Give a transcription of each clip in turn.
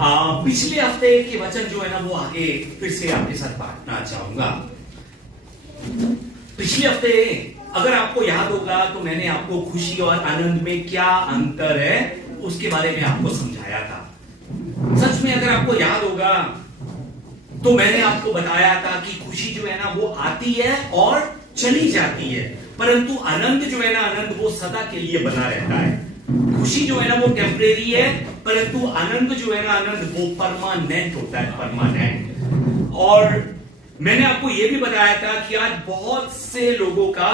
पिछले हफ्ते के वचन जो है ना वो आगे फिर से आपके साथ बांटना चाहूंगा। पिछले हफ्ते अगर आपको याद होगा तो मैंने आपको खुशी और आनंद में क्या अंतर है उसके बारे में आपको समझाया था। सच में अगर आपको याद होगा तो मैंने आपको बताया था कि खुशी जो है ना वो आती है और चली जाती है, परंतु आनंद जो है ना आनंद वो सदा के लिए बना रहता है। खुशी जो है ना वो टेम्परेरी है, परंतु आनंद जो है ना आनंद वो परमानेंट होता है, परमानेंट। और मैंने आपको यह भी बताया था कि आज बहुत से लोगों का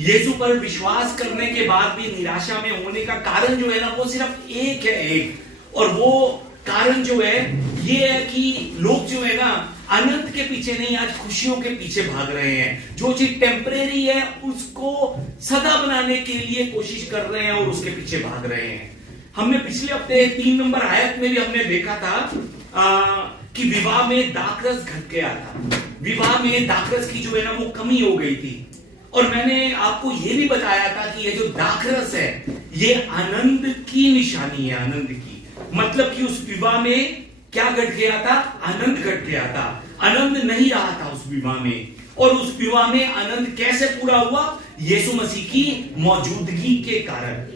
यीशु पर विश्वास करने के बाद भी निराशा में होने का कारण जो है ना वो सिर्फ एक है, एक, और वो कारण जो है ये है कि लोग जो है ना आनंद के पीछे नहीं, आज खुशियों के पीछे भाग रहे हैं। जो चीज टेम्परेरी है उसको सदा बनाने के लिए कोशिश कर रहे हैं और उसके पीछे भाग रहे हैं। हमने पिछले हफ्ते 3 नंबर आयत में भी हमने देखा था कि विवाह में दाखरस घट गया था, विवाह में दाखरस की जो है ना वो कमी हो गई थी। और मैंने आपको यह भी बताया था कि ये जो दाखरस है ये आनंद की निशानी है, आनंद की। मतलब कि उस विवाह में क्या घट गया था? आनंद घट गया था, आनंद नहीं रहा था उस विवाह में। और उस विवाह में आनंद कैसे पूरा हुआ? यीशु मसीह की मौजूदगी के कारण।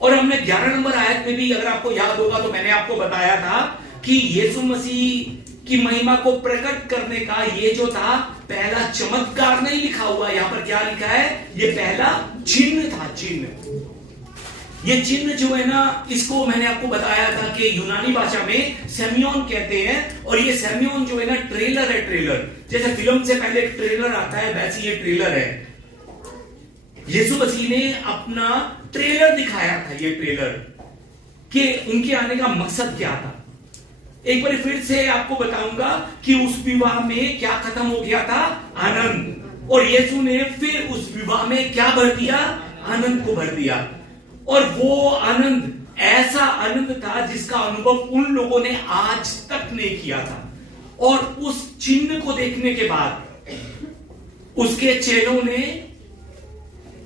और हमने 11 नंबर आयत में भी अगर आपको याद होगा तो मैंने आपको बताया था कि यीशु मसीह की महिमा को प्रकट करने का ये जो था पहला चमत्कार नहीं लिखा हुआ, यहां पर क्या लिखा है? ये पहला चिन्ह था, चिन्ह। ये चिन्ह जो है ना इसको मैंने आपको बताया था कि यूनानी भाषा में सेमियोन कहते हैं। और ये सेमियोन जो है ना ट्रेलर है, ट्रेलर। जैसे फिल्म से पहले एक ट्रेलर आता है वैसे ये ट्रेलर है। यीशु मसीह ने अपना ट्रेलर दिखाया था, ये ट्रेलर कि उनके आने का मकसद क्या था। एक बार फिर से आपको बताऊंगा कि उस विवाह में क्या खत्म हो गया था? आनंद। और यीशु ने फिर उस विवाह में क्या भर दिया? आनंद को भर दिया। और वो आनंद ऐसा आनंद था जिसका अनुभव उन लोगों ने आज तक नहीं किया था। और उस चिन्ह को देखने के बाद उसके चेलों ने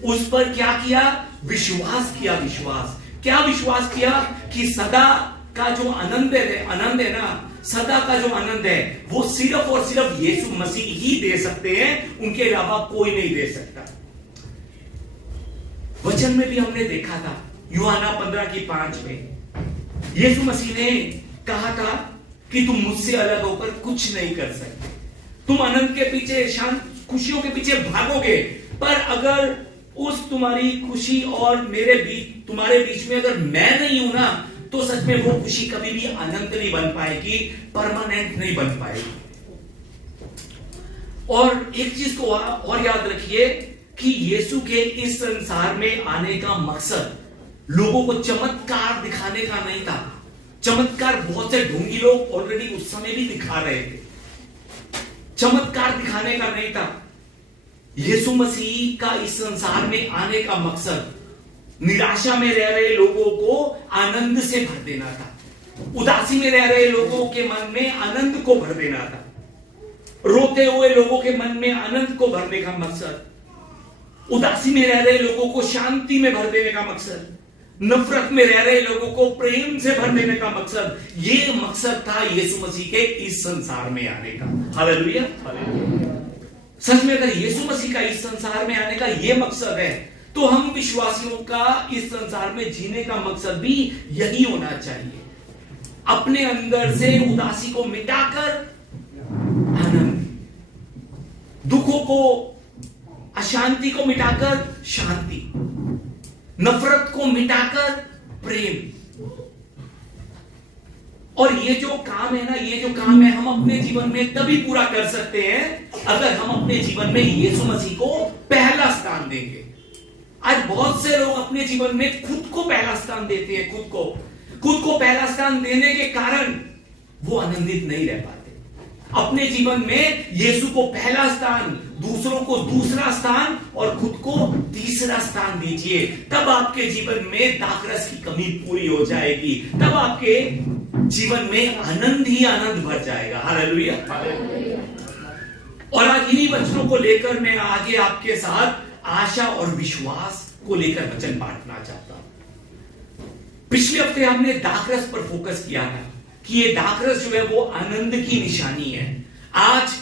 उस पर क्या किया? विश्वास किया। विश्वास क्या? विश्वास किया कि सदा का जो आनंद है ना, सदा का जो आनंद है वो सिर्फ और सिर्फ यीशु मसीह ही दे सकते हैं, उनके अलावा कोई नहीं दे सकता। वचन में भी हमने देखा था यूहन्ना 15:5 में यीशु मसीह ने कहा था कि तुम मुझसे अलग होकर कुछ नहीं कर सकते। तुम आनंद के पीछे, शांत खुशियों के पीछे भागोगे, पर अगर उस तुम्हारी खुशी और मेरे बीच, तुम्हारे बीच में अगर मैं नहीं हूं ना तो सच में वो खुशी कभी भी अनंत नहीं बन पाएगी, परमानेंट नहीं बन पाएगी। और एक चीज को और याद रखिए कि यीशु के इस संसार में आने का मकसद लोगों को चमत्कार दिखाने का नहीं था। चमत्कार बहुत से ढोंगी लोग ऑलरेडी उस समय भी दिखा रहे थे, चमत्कार दिखाने का नहीं था। यीशु मसीह का इस संसार में आने का मकसद निराशा में रह रहे लोगों को आनंद से भर देना था, उदासी में रह रहे लोगों के मन में आनंद को भर देना था, रोते हुए लोगों के मन में आनंद को भरने का मकसद, उदासी में रह रहे लोगों को शांति में भर देने का मकसद, नफरत में रह रहे लोगों को प्रेम से भर देने का मकसद। ये मकसद था यीशु मसीह के इस संसार में आने का। हालेलुया। सच में अगर यीशु मसीह का इस संसार में आने का ये मकसद है तो हम विश्वासियों का इस संसार में जीने का मकसद भी यही होना चाहिए। अपने अंदर से उदासी को मिटाकर आनंद, दुखों को, अशांति को मिटाकर शांति, नफरत को मिटाकर प्रेम। और ये जो काम है ना, ये जो काम है हम अपने जीवन में तभी पूरा कर सकते हैं अगर हम अपने जीवन में यीशु मसीह को पहला स्थान देंगे। आज बहुत से लोग अपने जीवन में खुद को पहला स्थान देते हैं, खुद को पहला स्थान देने के कारण वो आनंदित नहीं रह पाते। अपने जीवन में यीशु को पहला स्थान, दूसरों को दूसरा स्थान और खुद को तीसरा स्थान दीजिए। तब आपके जीवन में दाखरस की कमी पूरी हो जाएगी, तब आपके जीवन में आनंद ही आनंद भर जाएगा। हालेलुया। और आज इन्हीं वचनों को लेकर मैं आगे आपके साथ आशा और विश्वास को लेकर वचन बांटना चाहता हूं। पिछले हफ्ते हमने दाखरस पर फोकस किया था कि ये दाखरस जो है वो आनंद की निशानी है। आज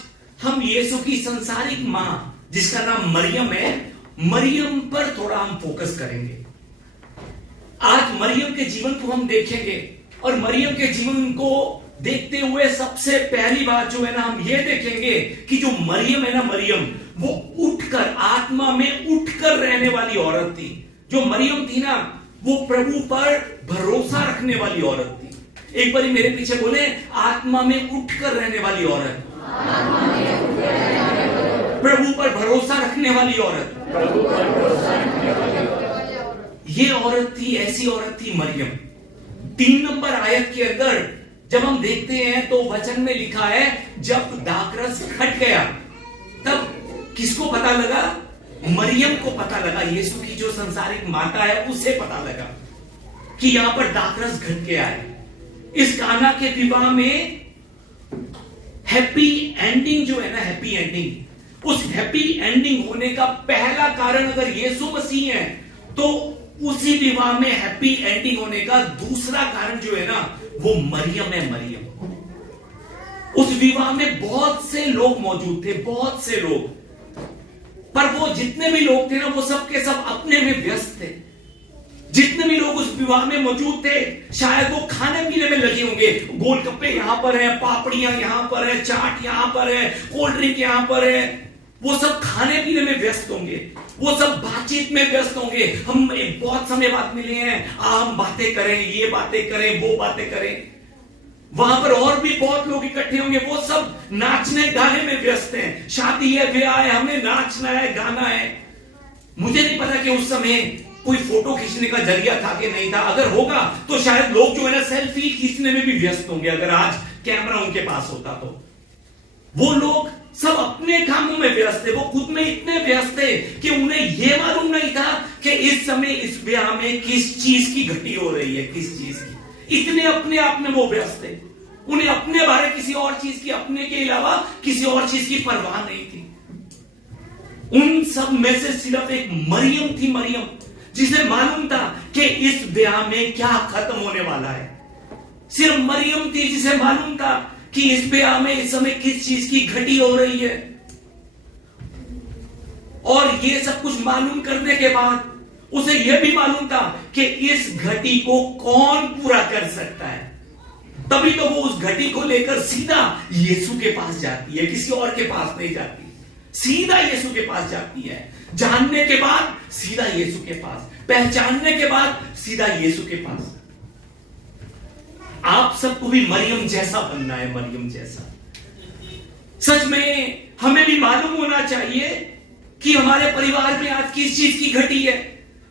हम यीशु की संसारिक मां जिसका नाम मरियम है, मरियम पर थोड़ा हम फोकस करेंगे। आज मरियम के जीवन को हम देखेंगे और मरियम के जीवन को देखते हुए सबसे पहली बात जो है ना, हम ये देखेंगे कि जो मरियम है ना, मरियम वो उठकर, आत्मा में उठकर रहने वाली औरत थी। जो मरियम थी ना, वो प्रभु पर भरोसा रखने वाली औरत थी। एक बार मेरे पीछे बोले, आत्मा में उठकर रहने वाली औरत, प्रभु पर भरोसा रखने वाली औरत। ये औरत थी, ऐसी औरत थी मरियम। 3 नंबर आयत के अंदर जब हम देखते हैं तो वचन में लिखा है, जब दाखरस घट गया तब किसको पता लगा? मरियम को पता लगा, यीशु की जो संसारिक माता है उसे पता लगा कि यहां पर दाखरस घट गया है। इस काना के विवाह में हैप्पी एंडिंग जो है ना, हैप्पी एंडिंग, उस हैप्पी एंडिंग होने का पहला कारण अगर यीशु मसीह है, तो उसी विवाह में हैप्पी एंडिंग होने का दूसरा कारण जो है ना, वो मरियम है। मरियम, उस विवाह में बहुत से लोग मौजूद थे, बहुत से लोग, पर वो जितने भी लोग थे ना, वो सब के सब अपने में व्यस्त थे। जितने भी लोग उस विवाह में मौजूद थे, शायद वो खाने पीने में लगे होंगे। गोलगप्पे यहां पर है, पापड़ियां यहां पर है, चाट यहां पर है, कोल्ड ड्रिंक यहां पर है। वो सब खाने पीने में व्यस्त होंगे, वो सब बातचीत में व्यस्त होंगे। हम एक बहुत समय बाद मिले हैं, हम बातें करें, ये बातें करें, वो बातें करें। वहां पर और भी बहुत लोग इकट्ठे होंगे, वो सब नाचने गाने में व्यस्त हैं। शादी है, ब्याह है, हमें नाचना है, गाना है। मुझे नहीं पता कि उस समय कोई फोटो खींचने का जरिया था कि नहीं था। अगर होगा तो शायद लोग जो है ना, सेल्फी खींचने में भी व्यस्त होंगे। अगर आज कैमरा उनके पास होता तो वो लोग सब अपने कामों में व्यस्त थे। वो खुद में इतने व्यस्त थे कि उन्हें यह मालूम नहीं था कि इस समय इस ब्याह में किस चीज की घटी हो रही है, किस चीज की। इतने अपने आप में वो व्यस्त थे, उन्हें अपने बारे किसी और चीज की, अपने के अलावा किसी और चीज की परवाह नहीं थी। उन सब में से सिर्फ एक मरियम थी, मरियम, जिसे मालूम था कि इस ब्याह में क्या खत्म होने वाला है। सिर्फ मरियम थी जिसे मालूम था कि इस ब्याह में इस समय किस चीज की घटी हो रही है। और ये सब कुछ मालूम करने के बाद उसे यह भी मालूम था कि इस घटी को कौन पूरा कर सकता है। तभी तो वो उस घटी को लेकर सीधा यीशु के पास जाती है, किसी और के पास नहीं जाती, सीधा यीशु के पास जाती है। जानने के बाद सीधा यीशु के पास, पहचानने के बाद सीधा यीशु के पास। आप सबको भी मरियम जैसा बनना है, मरियम जैसा। सच में हमें भी मालूम होना चाहिए कि हमारे परिवार में आज किस चीज की घटी है।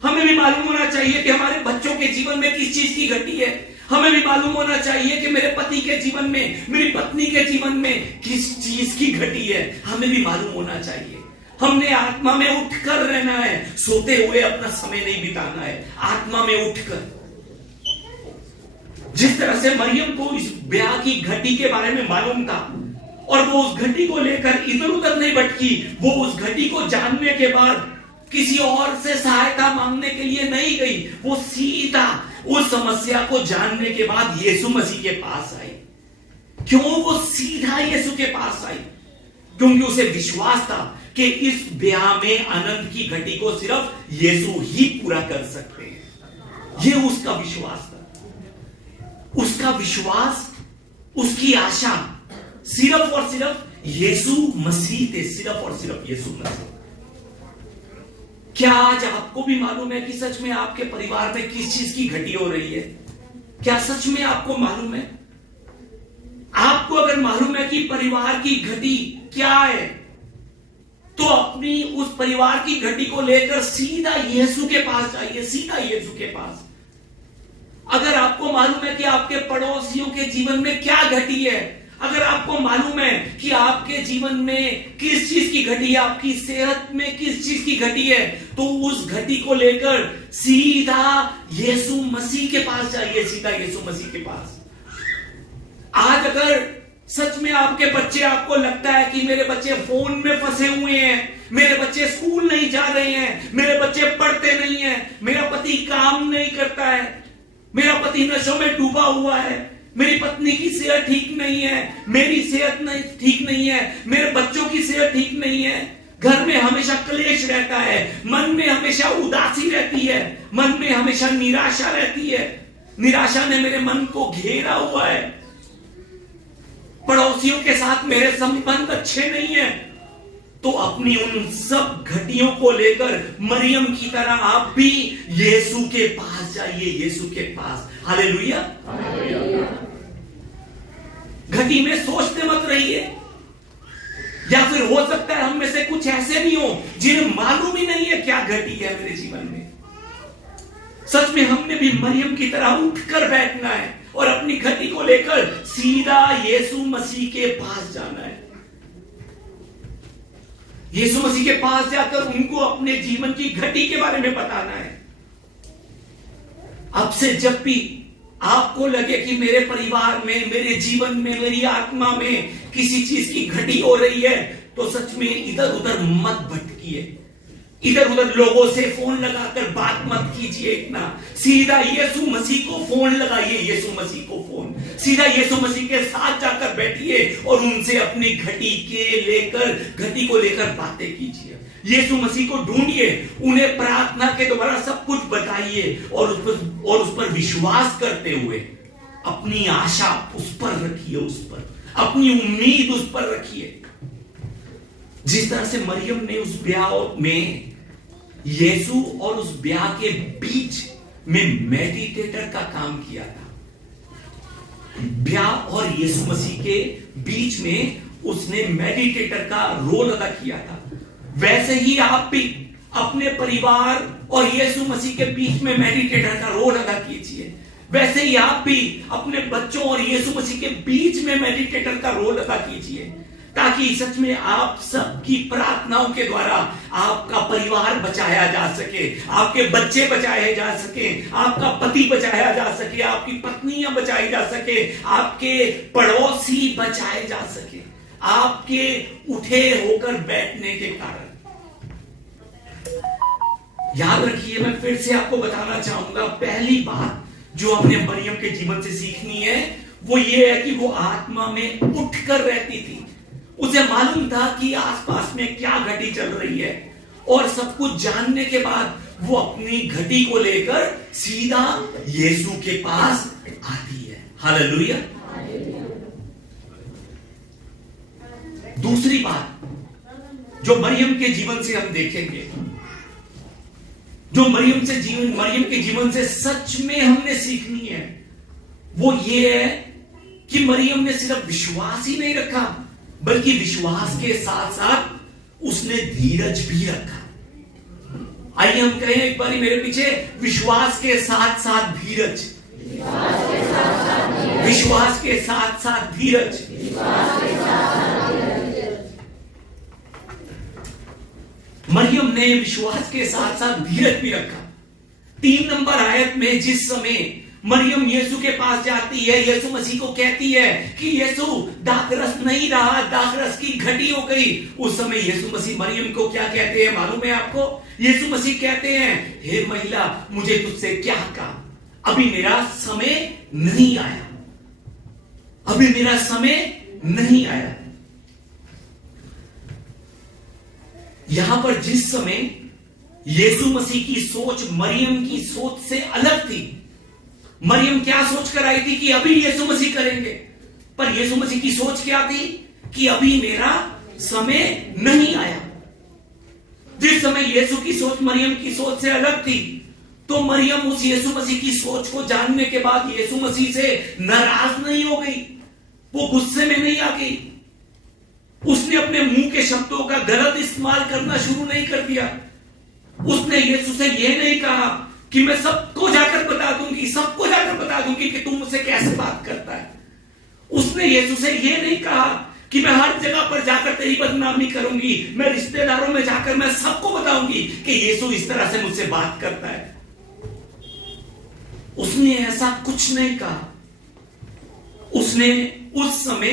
हमें भी मालूम होना चाहिए कि हमारे बच्चों के जीवन में किस चीज की घटी है। हमें भी मालूम होना चाहिए कि मेरे पति के जीवन में, मेरी पत्नी के जीवन में किस चीज की घटी है। हमें भी मालूम होना चाहिए। हमने आत्मा में उठकर रहना है, सोते हुए अपना समय नहीं बिताना है, आत्मा में उठकर। जिस तरह से मरियम को इस ब्याह की घटी के बारे में मालूम था और वो उस घटी को लेकर इधर उधर नहीं भटकी, वो उस घटी को जानने के बाद किसी और से सहायता मांगने के लिए नहीं गई, वो सीधा उस समस्या को जानने के बाद यीशु मसीह के पास आई। क्यों वो सीधा यीशु के पास आई? क्योंकि उसे विश्वास था कि इस ब्याह में आनंद की घटी को सिर्फ यीशु ही पूरा कर सकते हैं। ये उसका विश्वास था। उसका विश्वास, उसकी आशा सिर्फ और सिर्फ यीशु मसीह थे, सिर्फ और सिर्फ यीशु मसीह। क्या आज आपको भी मालूम है कि सच में आपके परिवार में किस चीज की घटी हो रही है? क्या सच में आपको मालूम है? आपको अगर मालूम है कि परिवार की घटी क्या है, तो अपनी उस परिवार की घटी को लेकर सीधा यीशु के पास जाइए, सीधा यीशु के पास। अगर आपको मालूम है कि आपके पड़ोसियों के जीवन में क्या घटी है, अगर आपको मालूम है कि आपके जीवन में किस चीज की घटी है, आपकी सेहत में किस चीज की घटी है, तो उस घटी को लेकर सीधा यीशु मसीह के पास जाइए, सीधा यीशु मसीह के पास। आज अगर सच में आपके बच्चे, आपको लगता है कि मेरे बच्चे फोन में फंसे हुए हैं, मेरे बच्चे स्कूल नहीं जा रहे हैं, मेरे बच्चे पढ़ते नहीं हैं, मेरा पति काम नहीं करता है, मेरा पति नशों में डूबा हुआ है, मेरी पत्नी की सेहत ठीक नहीं है, मेरी सेहत नहीं ठीक नहीं है, मेरे बच्चों की सेहत ठीक नहीं है, घर में हमेशा क्लेश रहता है, मन में हमेशा उदासी रहती है, मन में हमेशा निराशा रहती है, निराशा ने मेरे मन को घेरा हुआ है, पड़ोसियों के साथ मेरे संबंध अच्छे नहीं है, तो अपनी उन सब घटियों को लेकर मरियम की तरह आप भी यीशु के पास जाइए, यीशु के पास। हालेलुया। घटी में सोचते मत रहिए। या फिर हो सकता है हम में से कुछ ऐसे भी हो जिन्हें मालूम ही नहीं है क्या घटी है मेरे जीवन में। सच में हमने भी मरियम की तरह उठकर बैठना है और अपनी घटी को लेकर सीधा यीशु मसीह के पास जाना है। यीशु मसीह के पास जाकर उनको अपने जीवन की घटी के बारे में बताना है। अब से जब भी आपको लगे कि मेरे परिवार में, मेरे जीवन में, मेरी आत्मा में किसी चीज की घटी हो रही है, तो सच में इधर उधर मत भटकिए, इधर उधर लोगों से फोन लगाकर बात मत कीजिए। इतना सीधा यीशु मसीह को फोन लगाइए, यीशु मसीह को फोन, सीधा यीशु मसीह के साथ जाकर बैठिए और उनसे अपनी घटी को लेकर बातें कीजिए। यीशु मसीह को ढूंढिए, उन्हें प्रार्थना के द्वारा सब कुछ बताइए और उस पर विश्वास करते हुए अपनी आशा उस पर रखिए, उस पर अपनी उम्मीद उस पर रखिए। जिस तरह से मरियम ने उस ब्याह में यीशु और उस ब्याह के बीच में मेडिटेटर का काम किया था, ब्याह और यीशु मसीह के बीच में उसने मेडिटेटर का रोल अदा किया था, वैसे ही आप भी अपने परिवार और यीशु मसीह के बीच में मेडिटेटर का रोल अदा कीजिए। वैसे ही आप भी अपने बच्चों और यीशु मसीह के बीच में मेडिटेटर का रोल अदा कीजिए, ताकि सच में आप सबकी प्रार्थनाओं के द्वारा आपका परिवार बचाया जा सके, आपके बच्चे बचाए जा सके, आपका पति बचाया जा सके, आपकी पत्नियां बचाई जा सके, आपके पड़ोसी बचाए जा सके, आपके उठे होकर बैठने के कारण। याद रखिए, मैं फिर से आपको बताना चाहूंगा, पहली बात जो हमने मरियम के जीवन से सीखनी है वो ये है कि वो आत्मा में उठकर रहती थी। उसे मालूम था कि आसपास में क्या घटी चल रही है, और सब कुछ जानने के बाद वो अपनी घटी को लेकर सीधा यीशु के पास आती है। हालेलुया। दूसरी बात जो मरियम के जीवन से हम देखेंगे, जो मरियम के जीवन से सच में हमने सीखनी है, वो ये है कि मरियम ने सिर्फ विश्वास ही नहीं रखा, बल्कि विश्वास के साथ साथ उसने धीरज भी रखा। आइए हम कहें एक बारी मेरे पीछे, विश्वास के साथ साथ धीरज, विश्वास के साथ साथ धीरज। मरियम ने विश्वास के साथ साथ धीरज भी रखा। 3 नंबर आयत में जिस समय मरियम यीशु के पास जाती है, यीशु मसीह को कहती है कि यीशु दाखरस नहीं रहा, दाखरस की घटी हो गई, उस समय यीशु मसीह मरियम को क्या कहते हैं मालूम है आपको? यीशु मसीह कहते हैं, हे महिला, मुझे तुझसे क्या कहा, अभी मेरा समय नहीं आया, अभी मेरा समय नहीं आया। यहां पर जिस समय यीशु मसीह की सोच मरियम की सोच से अलग थी, मरियम क्या सोच कर आई थी कि अभी यीशु मसीह करेंगे, पर यीशु मसीह की सोच क्या थी कि अभी मेरा समय नहीं आया। जिस समय यीशु की सोच मरियम की सोच से अलग थी, तो मरियम उस यीशु मसीह की सोच को जानने के बाद यीशु मसीह से नाराज नहीं हो गई, वो गुस्से में नहीं आ गई, उसने अपने मुंह के शब्दों का गलत इस्तेमाल करना शुरू नहीं कर दिया। उसने यीशु से यह नहीं कहा कि मैं सबको जाकर बता दूंगी कि तुम मुझसे कैसे बात करता है। उसने यीशु से यह नहीं कहा कि मैं हर जगह पर जाकर तेरी बदनामी करूंगी, मैं रिश्तेदारों में जाकर मैं सबको बताऊंगी कि यीशु इस तरह से मुझसे बात करता है। उसने ऐसा कुछ नहीं कहा। उसने उस समय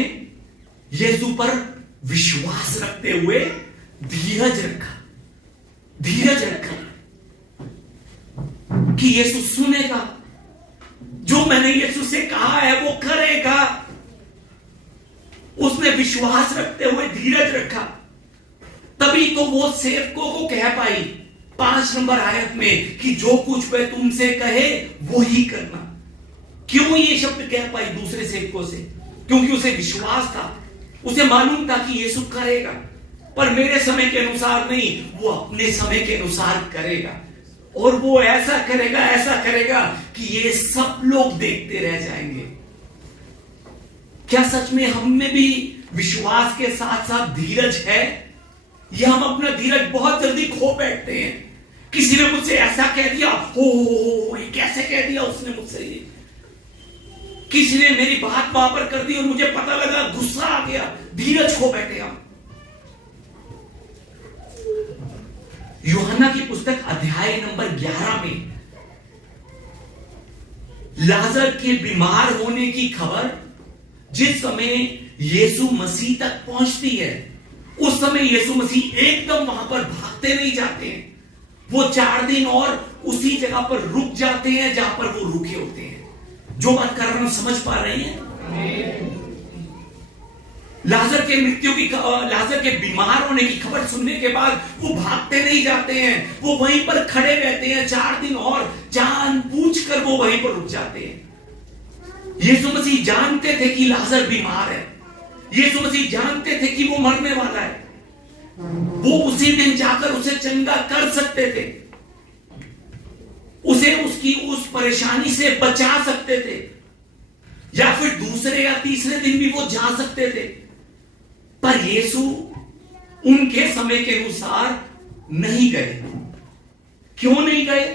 यीशु पर विश्वास रखते हुए धीरज रखा कि यीशु सुनेगा, जो जो मैंने यीशु से कहा है वो करेगा। उसने विश्वास रखते हुए धीरज रखा, तभी तो वो सेवकों को कह पाई 5 नंबर आयत में कि जो कुछ वह तुमसे कहे वो ही करना। क्यों ये शब्द कह पाई दूसरे सेवकों से? क्योंकि उसे विश्वास था, उसे मालूम था कि यीशु करेगा, पर मेरे समय के अनुसार नहीं, वो अपने समय के अनुसार करेगा। और वो ऐसा करेगा कि ये सब लोग देखते रह जाएंगे। क्या सच में हम में भी विश्वास के साथ साथ धीरज है, या हम अपना धीरज बहुत जल्दी खो बैठते हैं? किसी ने मुझसे ऐसा कह दिया, हो ये कैसे कह दिया उसने मुझसे, ये किसी ने मेरी बात वहां पर कर दी और मुझे पता लगा, गुस्सा आ गया, धीरज खो बैठे हम। यूहन्ना की पुस्तक अध्याय नंबर 11 में लाजर के बीमार होने की खबर जिस समय यीशु मसीह तक पहुंचती है, उस समय यीशु मसीह एकदम वहां पर भागते नहीं जाते हैं। वो 4 दिन और उसी जगह पर रुक जाते हैं जहां पर वो रुके होते हैं। जो बात कर रहा हूं समझ पा रहे हैं? लाजर के बीमार होने की खबर सुनने के बाद वो भागते नहीं जाते हैं, वो वहीं पर खड़े रहते हैं 4 दिन और, जानबूझकर वो वहीं पर रुक जाते हैं। यीशु मसीह जानते थे कि लाजर बीमार है, यीशु मसीह जानते थे कि वो मरने वाला है। वो उसी दिन जाकर उसे चंगा कर सकते थे, उसे उसकी उस परेशानी से बचा सकते थे, या फिर दूसरे या तीसरे दिन भी वो जा सकते थे। पर यीशु उनके समय के अनुसार नहीं गए। क्यों नहीं गए?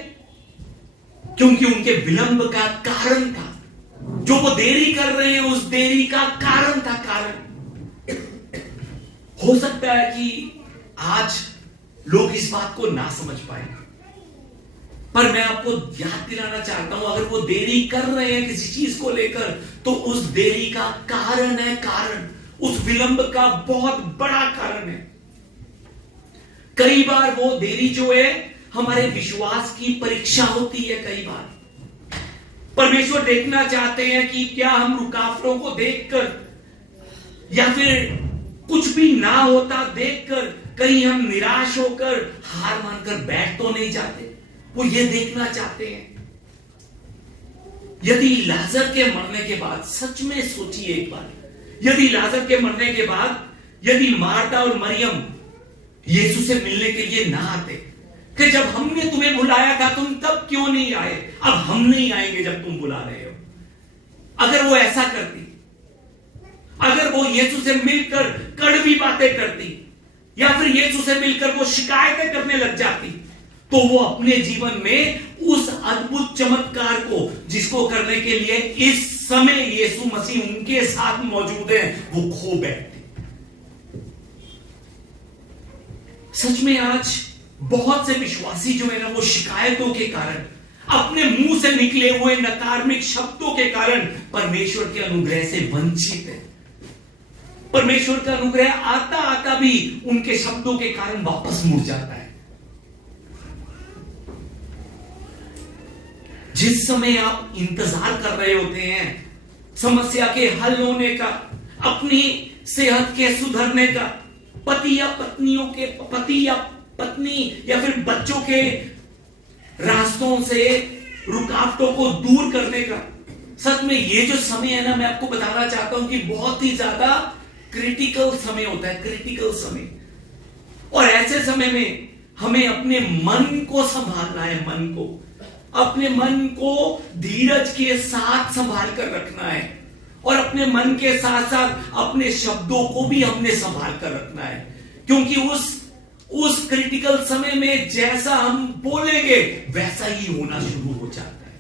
क्योंकि उनके विलंब का कारण था। जो वो देरी कर रहे हैं, उस देरी का कारण था। हो सकता है कि आज लोग इस बात को ना समझ पाए, पर मैं आपको याद दिलाना चाहता हूं, अगर वो देरी कर रहे हैं किसी चीज को लेकर, तो उस देरी का कारण है, उस विलंब का बहुत बड़ा कारण है। कई बार वो देरी जो है हमारे विश्वास की परीक्षा होती है। कई बार परमेश्वर देखना चाहते हैं कि क्या हम रुकावटों को देखकर, या फिर कुछ भी ना होता देखकर कहीं हम निराश होकर हार मानकर बैठ तो नहीं जाते। वो ये देखना चाहते हैं। यदि लाजर के मरने के बाद, सच में सोचिए एक बार, यदि लाजर के मरने के बाद यदि मार्था और मरियम यीशु से मिलने के लिए ना आते कि जब हमने तुम्हें बुलाया था तुम तब क्यों नहीं आए, अब हम नहीं आएंगे जब तुम बुला रहे हो, अगर वो ऐसा करती, अगर वो यीशु से मिलकर कड़वी बातें करती, या फिर यीशु से मिलकर वो शिकायतें करने लग जाती, तो वो अपने जीवन में उस अद्भुत चमत्कार को, जिसको करने के लिए इस समय यीशु मसीह उनके साथ मौजूद है, वो खो बैठते। सच में आज बहुत से विश्वासी जो है ना, वो शिकायतों के कारण, अपने मुंह से निकले हुए नकारात्मक शब्दों के कारण परमेश्वर के अनुग्रह से वंचित है। परमेश्वर का अनुग्रह आता आता भी उनके शब्दों के कारण वापस मुड़ जाता है। जिस समय आप इंतजार कर रहे होते हैं समस्या के हल होने का, अपनी सेहत के सुधरने का, पति या पत्नी या फिर बच्चों के रास्तों से रुकावटों को दूर करने का, सच में ये जो समय है ना, मैं आपको बताना चाहता हूं कि बहुत ही ज्यादा क्रिटिकल समय होता है, क्रिटिकल समय। और ऐसे समय में हमें अपने मन को संभालना है, अपने मन को धीरज के साथ संभाल कर रखना है, और अपने मन के साथ साथ अपने शब्दों को भी हमने संभाल कर रखना है। क्योंकि उस क्रिटिकल समय में जैसा हम बोलेंगे वैसा ही होना शुरू हो जाता है।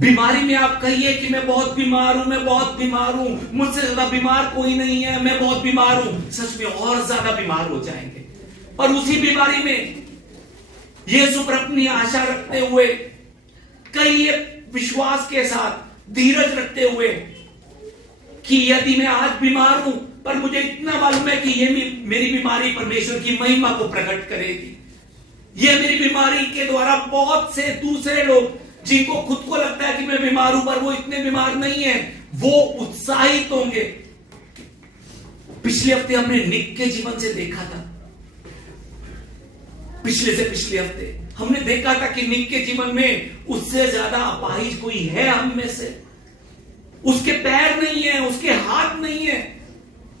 बीमारी में आप कहिए कि मैं बहुत बीमार हूं, मुझसे ज्यादा बीमार कोई नहीं है, मैं बहुत बीमार हूं, सच में और ज्यादा बीमार हो जाएंगे। पर उसी बीमारी में यीशु पर अपनी आशा रखते हुए, कई विश्वास के साथ धीरज रखते हुए कि यदि मैं आज बीमार हूं, पर मुझे इतना मालूम है कि ये मेरी बीमारी परमेश्वर की महिमा को प्रकट करेगी, ये मेरी बीमारी के द्वारा बहुत से दूसरे लोग जिनको खुद को लगता है कि मैं बीमार हूं पर वो इतने बीमार नहीं है, वो उत्साहित होंगे। पिछले हफ्ते हमने निक के जीवन से देखा था, पिछले से पिछले हफ्ते हमने देखा था कि निक के जीवन में उससे ज्यादा अपाहिज कोई है हम में से? उसके पैर नहीं है, उसके हाथ नहीं है,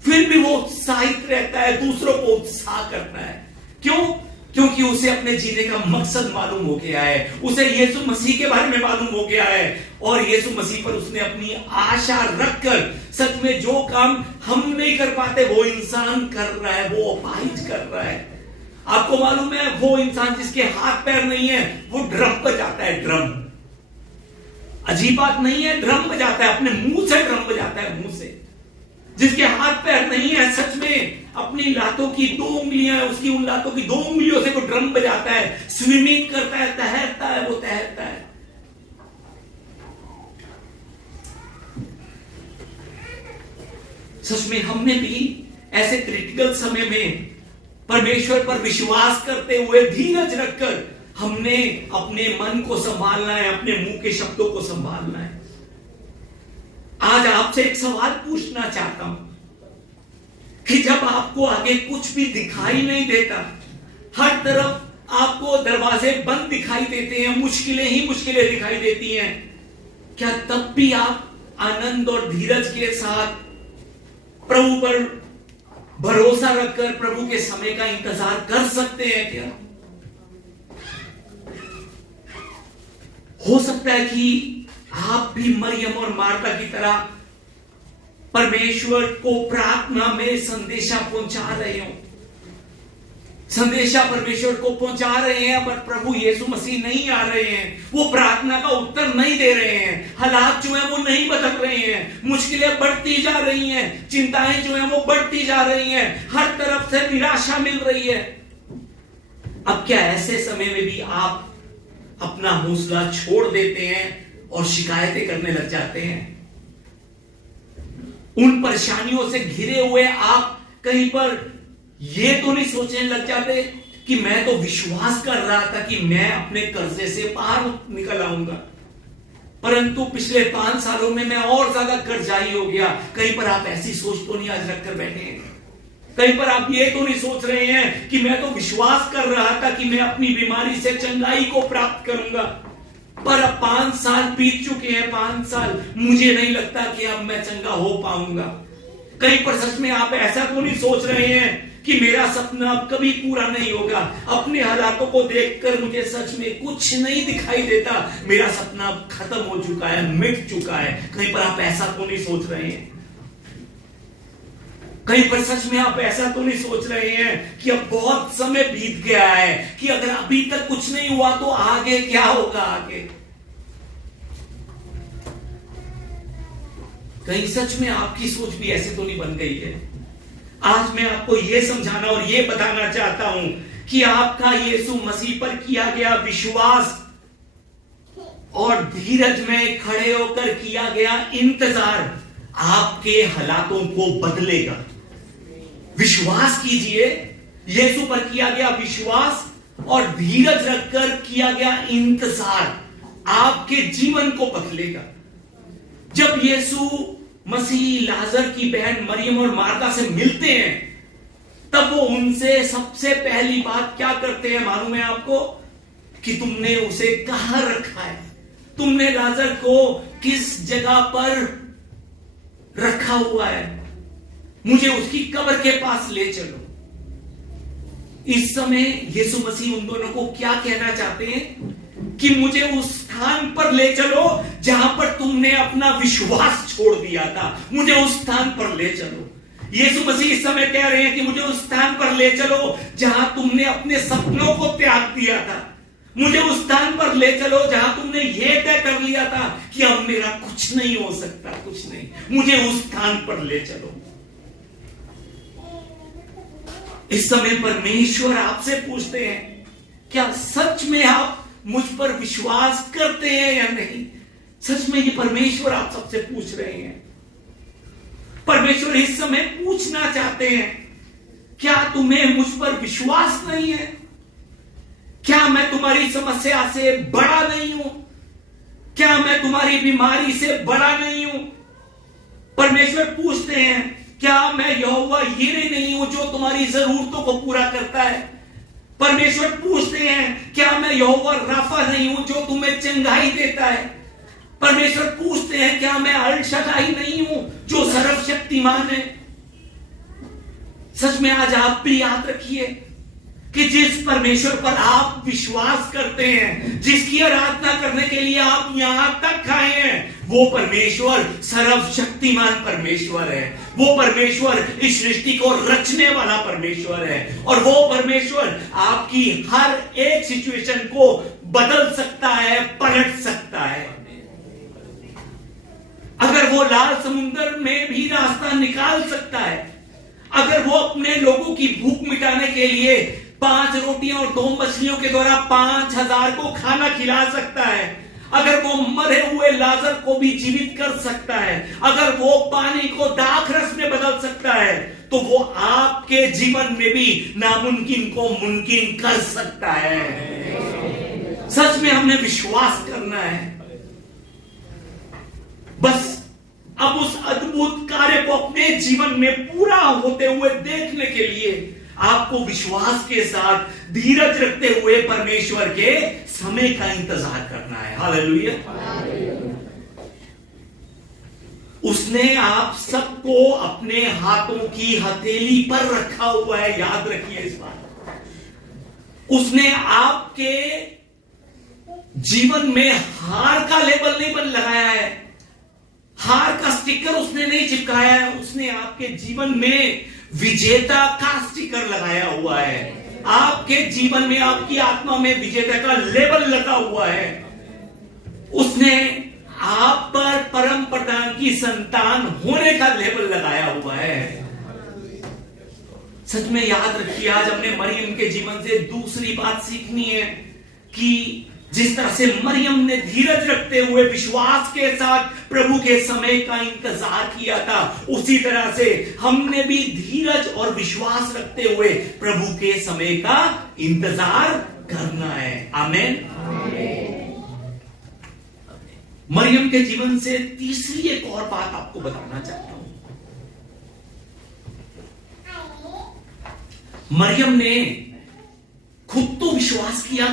फिर भी वो उत्साहित रहता है, दूसरों को उत्साह करता है। क्यों? क्योंकि उसे अपने जीने का मकसद मालूम हो गया है, उसे यीशु मसीह के बारे में मालूम हो गया है, और यीशु मसीह पर उसने अपनी आशा रखकर सच में जो काम हम नहीं कर पाते वो इंसान कर रहा है, वो अपाहिज कर रहा है। आपको मालूम है, वो इंसान जिसके हाथ पैर नहीं है वो ड्रम बजाता है। ड्रम अजीब बात नहीं है, ड्रम बजाता है, अपने मुंह से ड्रम बजाता है, मुंह से। जिसके हाथ पैर नहीं है, सच में अपनी लातों की 2 उंगलियां, उसकी उन लातों की 2 उंगलियों से वो ड्रम बजाता है, स्विमिंग करता है, तैरता है, वो तैरता है। सच में हमने भी ऐसे क्रिटिकल समय में परमेश्वर पर विश्वास करते हुए धीरज रखकर हमने अपने मन को संभालना है, अपने मुंह के शब्दों को संभालना है। आज आपसे एक सवाल पूछना चाहता हूं कि जब आपको आगे कुछ भी दिखाई नहीं देता, हर तरफ आपको दरवाजे बंद दिखाई देते हैं, मुश्किलें ही मुश्किलें दिखाई देती हैं, क्या तब भी आप आनंद और धीरज के साथ प्रभु पर भरोसा रखकर प्रभु के समय का इंतजार कर सकते हैं? क्या हो सकता है कि आप भी मरियम और मार्था की तरह परमेश्वर को प्रार्थना में संदेशा पहुंचा रहे हो, संदेशा परमेश्वर को पहुंचा रहे हैं, पर प्रभु यीशु मसीह नहीं आ रहे हैं, वो प्रार्थना का उत्तर नहीं दे रहे हैं, हालात जो है वो नहीं बदल रहे हैं, मुश्किलें बढ़ती जा रही हैं, चिंताएं जो है वो बढ़ती जा रही हैं, हर तरफ से निराशा मिल रही है। अब क्या ऐसे समय में भी आप अपना हौसला छोड़ देते हैं और शिकायतें करने लग जाते हैं? उन परेशानियों से घिरे हुए आप कहीं पर ये तो नहीं सोचने लग जाते कि मैं तो विश्वास कर रहा था कि मैं अपने कर्जे से बाहर निकल आऊंगा, परंतु पिछले 5 सालों में मैं और ज्यादा कर्जाई हो गया। कहीं पर आप ऐसी सोच तो नहीं आज रखकर बैठे हैं? कहीं पर आप ये तो नहीं सोच रहे हैं कि मैं तो विश्वास कर रहा था कि मैं अपनी बीमारी से चंगाई को प्राप्त करूंगा, पर अब 5 साल बीत चुके हैं, 5 साल, मुझे नहीं लगता कि अब मैं चंगा हो पाऊंगा। कहीं पर सच में आप ऐसा तो नहीं सोच रहे हैं कि मेरा सपना अब कभी पूरा नहीं होगा? अपने हालातों को देखकर मुझे सच में कुछ नहीं दिखाई देता, मेरा सपना अब खत्म हो चुका है, मिट चुका है। कहीं पर आप ऐसा तो नहीं सोच रहे हैं? कहीं पर सच में आप ऐसा तो नहीं सोच रहे हैं कि अब बहुत समय बीत गया है, कि अगर अभी तक कुछ नहीं हुआ तो आगे क्या होगा? आगे कहीं सच में आपकी सोच भी ऐसे तो नहीं बन गई है? आज मैं आपको यह समझाना और यह बताना चाहता हूं कि आपका यीशु मसीह पर किया गया विश्वास और धीरज में खड़े होकर किया गया इंतजार आपके हालातों को बदलेगा। विश्वास कीजिए, यीशु पर किया गया विश्वास और धीरज रखकर किया गया इंतजार आपके जीवन को बदलेगा। जब यीशु मसीह लाजर की बहन मरियम और मार्था से मिलते हैं, तब वो उनसे सबसे पहली बात क्या करते हैं मालूम है आपको? कि तुमने उसे कहां रखा है, तुमने लाजर को किस जगह पर रखा हुआ है, मुझे उसकी कब्र के पास ले चलो। इस समय यीशु मसीह उन दोनों को क्या कहना चाहते हैं? कि मुझे उस स्थान पर ले चलो जहां पर तुमने अपना विश्वास छोड़ दिया था, मुझे उस स्थान पर ले चलो। यीशु मसीह इस समय कह रहे हैं कि मुझे उस स्थान पर ले चलो जहां तुमने अपने सपनों को त्याग दिया था, मुझे उस स्थान पर ले चलो जहां तुमने यह तय कर लिया था कि अब मेरा कुछ नहीं हो सकता, कुछ नहीं, मुझे उस स्थान पर ले चलो। इस समय परमेश्वर आपसे पूछते हैं, क्या सच में आप मुझ पर विश्वास करते हैं या नहीं? सच में ये परमेश्वर आप सबसे पूछ रहे हैं। परमेश्वर इस समय पूछना चाहते हैं, क्या तुम्हें मुझ पर विश्वास नहीं है? क्या मैं तुम्हारी समस्या से बड़ा नहीं हूं? क्या मैं तुम्हारी बीमारी से बड़ा नहीं हूं? परमेश्वर पूछते हैं, क्या मैं यहोवा यिरे नहीं हूं जो तुम्हारी जरूरतों को पूरा करता है? परमेश्वर पूछते हैं, क्या मैं यहोवा राफा नहीं हूं जो तुम्हें चंगाई देता है? परमेश्वर पूछते हैं, क्या मैं अल शदाई नहीं हूं जो सर्वशक्तिमान है? सच में आज आप भी याद रखिए कि जिस परमेश्वर पर आप विश्वास करते हैं, जिसकी आराधना करने के लिए आप यहां तक आए हैं, वो परमेश्वर सर्वशक्तिमान परमेश्वर है। वो परमेश्वर इस सृष्टि को रचने वाला परमेश्वर है, और वो परमेश्वर आपकी हर एक सिचुएशन को बदल सकता है, पलट सकता है। अगर वो लाल समुद्र में भी रास्ता निकाल सकता है, अगर वो अपने लोगों की भूख मिटाने के लिए 5 रोटियां और 2 मछलियों के द्वारा 5000 को खाना खिला सकता है, अगर वो मरे हुए लाजर को भी जीवित कर सकता है, अगर वो पानी को दाखरस में बदल सकता है, तो वो आपके जीवन में भी नामुमकिन को मुमकिन कर सकता है। सच में हमने विश्वास करना है। बस अब उस अद्भुत कार्य को अपने जीवन में पूरा होते हुए देखने के लिए आपको विश्वास के साथ धीरज रखते हुए परमेश्वर के समय का इंतजार करना है। हालेलुया। उसने आप सबको अपने हाथों की हथेली पर रखा हुआ है, याद रखिए इस बात। उसने आपके जीवन में हार का लेबल नहीं लगाया है, हार का स्टिकर उसने नहीं चिपकाया है, उसने आपके जीवन में विजेता का स्टिकर लगाया हुआ है। आपके जीवन में, आपकी आत्मा में विजेता का लेबल लगा हुआ है। उसने आप पर परम प्रधान की संतान होने का लेबल लगाया हुआ है। सच में याद रखिए, आज हमने मरियम के जीवन से दूसरी बात सीखनी है कि जिस तरह से मरियम ने धीरज रखते हुए विश्वास के साथ प्रभु के समय का इंतजार किया था, उसी तरह से हमने भी धीरज और विश्वास रखते हुए प्रभु के समय का इंतजार करना है। आमीन। मरियम के जीवन से तीसरी एक और बात आपको बताना चाहता हूं। मरियम ने खुद तो विश्वास किया,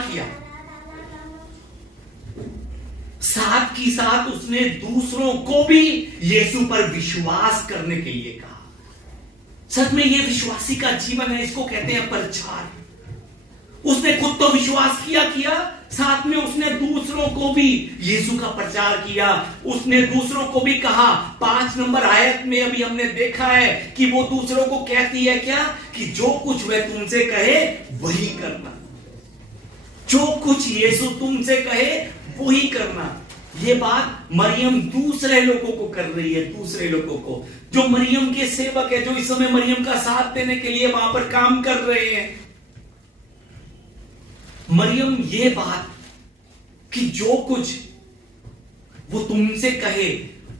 साथ ही साथ उसने दूसरों को भी यीशु पर विश्वास करने के लिए कहा। सच में यह विश्वासी का जीवन है, इसको कहते हैं प्रचार। उसने खुद तो विश्वास किया, साथ में उसने दूसरों को भी यीशु का प्रचार किया। उसने दूसरों को भी कहा। 5 नंबर आयत में अभी हमने देखा है कि वो दूसरों को कहती है क्या, कि जो कुछ वह तुमसे कहे वही करना। जो कुछ यीशु तुमसे कहे वही करना। ये बात मरियम दूसरे लोगों को कर रही है, दूसरे लोगों को जो मरियम के सेवक है, जो इस समय मरियम का साथ देने के लिए वहां पर काम कर रहे हैं। मरियम ये बात कि जो कुछ वो तुमसे कहे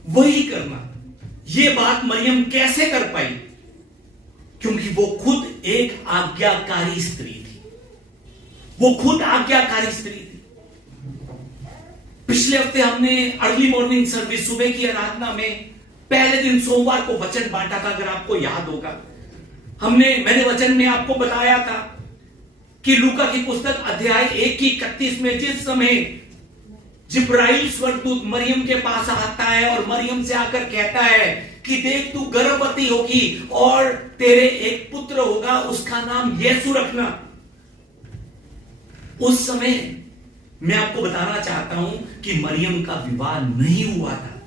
वही करना, ये बात मरियम कैसे कर पाई? क्योंकि वो खुद एक आज्ञाकारी स्त्री थी। वो खुद आज्ञाकारी स्त्री थी। पिछले हफ्ते हमने अर्ली मॉर्निंग सर्विस, सुबह की आराधना में पहले दिन सोमवार को वचन बांटा था, अगर आपको याद होगा। मैंने वचन में आपको बताया था कि लूका की पुस्तक अध्याय 1 की 31 में जिस समय जिब्राइल स्वर्गदूत मरियम के पास आता है और मरियम से आकर कहता है कि देख, तू गर्भवती होगी और तेरे एक पुत्र होगा, उसका नाम यीशु रखना। उस समय मैं आपको बताना चाहता हूं कि मरियम का विवाह नहीं हुआ था।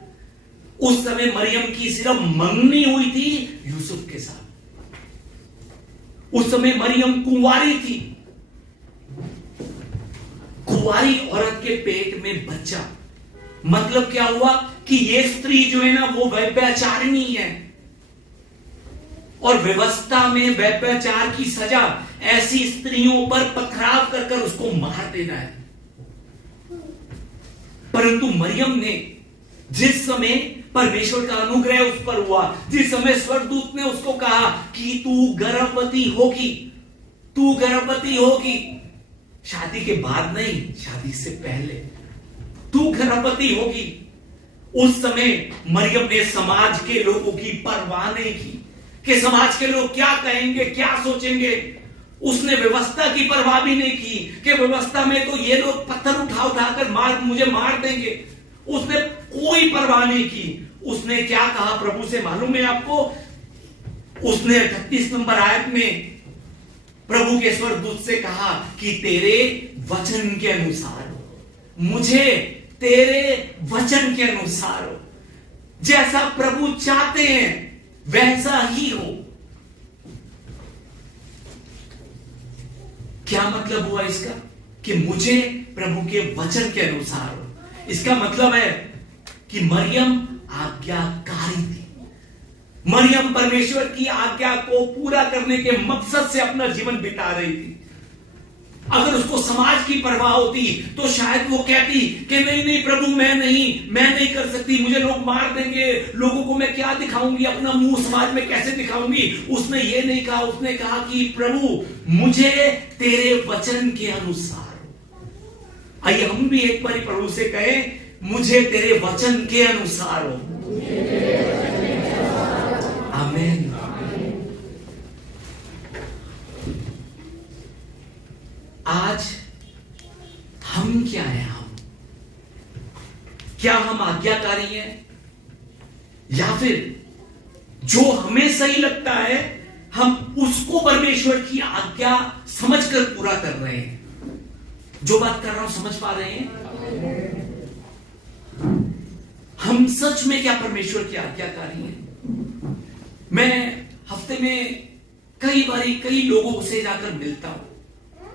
उस समय मरियम की सिर्फ मंगनी हुई थी यूसुफ के साथ। उस समय मरियम कुंवारी थी। कुंवारी औरत के पेट में बच्चा, मतलब क्या हुआ कि ये स्त्री जो है ना, वो व्यभिचारिणी है, और व्यवस्था में व्यभिचार की सजा ऐसी स्त्रियों पर पथराव कर उसको मार देना है। परंतु मरियम ने जिस समय परमेश्वर का अनुग्रह उस पर हुआ, जिस समय स्वर्गदूत ने उसको कहा कि तू गर्भवती होगी, तू गर्भवती होगी, शादी के बाद नहीं, शादी से पहले तू गर्भवती होगी। उस समय मरियम ने समाज के लोगों की परवाह नहीं की कि समाज के लोग क्या कहेंगे, क्या सोचेंगे। उसने व्यवस्था की परवाह भी नहीं की कि व्यवस्था में तो ये लोग पत्थर उठाकर मुझे मार देंगे। उसने कोई परवाह नहीं की। उसने क्या कहा प्रभु से मालूम है आपको? उसने 38 नंबर आयत में प्रभु के स्वर्गदूत से कहा कि तेरे वचन के अनुसार हो, मुझे तेरे वचन के अनुसार हो, जैसा प्रभु चाहते हैं वैसा ही हो। क्या मतलब हुआ इसका? कि मुझे प्रभु के वचन के अनुसार हो। इसका मतलब है कि मरियम आज्ञाकारी थी। मरियम परमेश्वर की आज्ञा को पूरा करने के मकसद से अपना जीवन बिता रही थी। अगर उसको समाज की परवाह होती तो शायद वो कहती कि नहीं प्रभु, मैं नहीं कर सकती, मुझे लोग मार देंगे, लोगों को मैं क्या दिखाऊंगी, अपना मुंह समाज में कैसे दिखाऊंगी। उसने ये नहीं कहा। उसने कहा कि प्रभु मुझे तेरे वचन के अनुसार। आइए हम भी एक बार प्रभु से कहें, मुझे तेरे वचन के अनुसार हो। आमीन। आज हम क्या हैं? क्या हम आज्ञाकारी हैं, या फिर जो हमें सही लगता है हम उसको परमेश्वर की आज्ञा समझकर पूरा कर रहे हैं? जो बात कर रहा हूं समझ पा रहे हैं? हम सच में क्या परमेश्वर की आज्ञाकारी हैं? मैं हफ्ते में कई लोगों से जाकर मिलता हूं,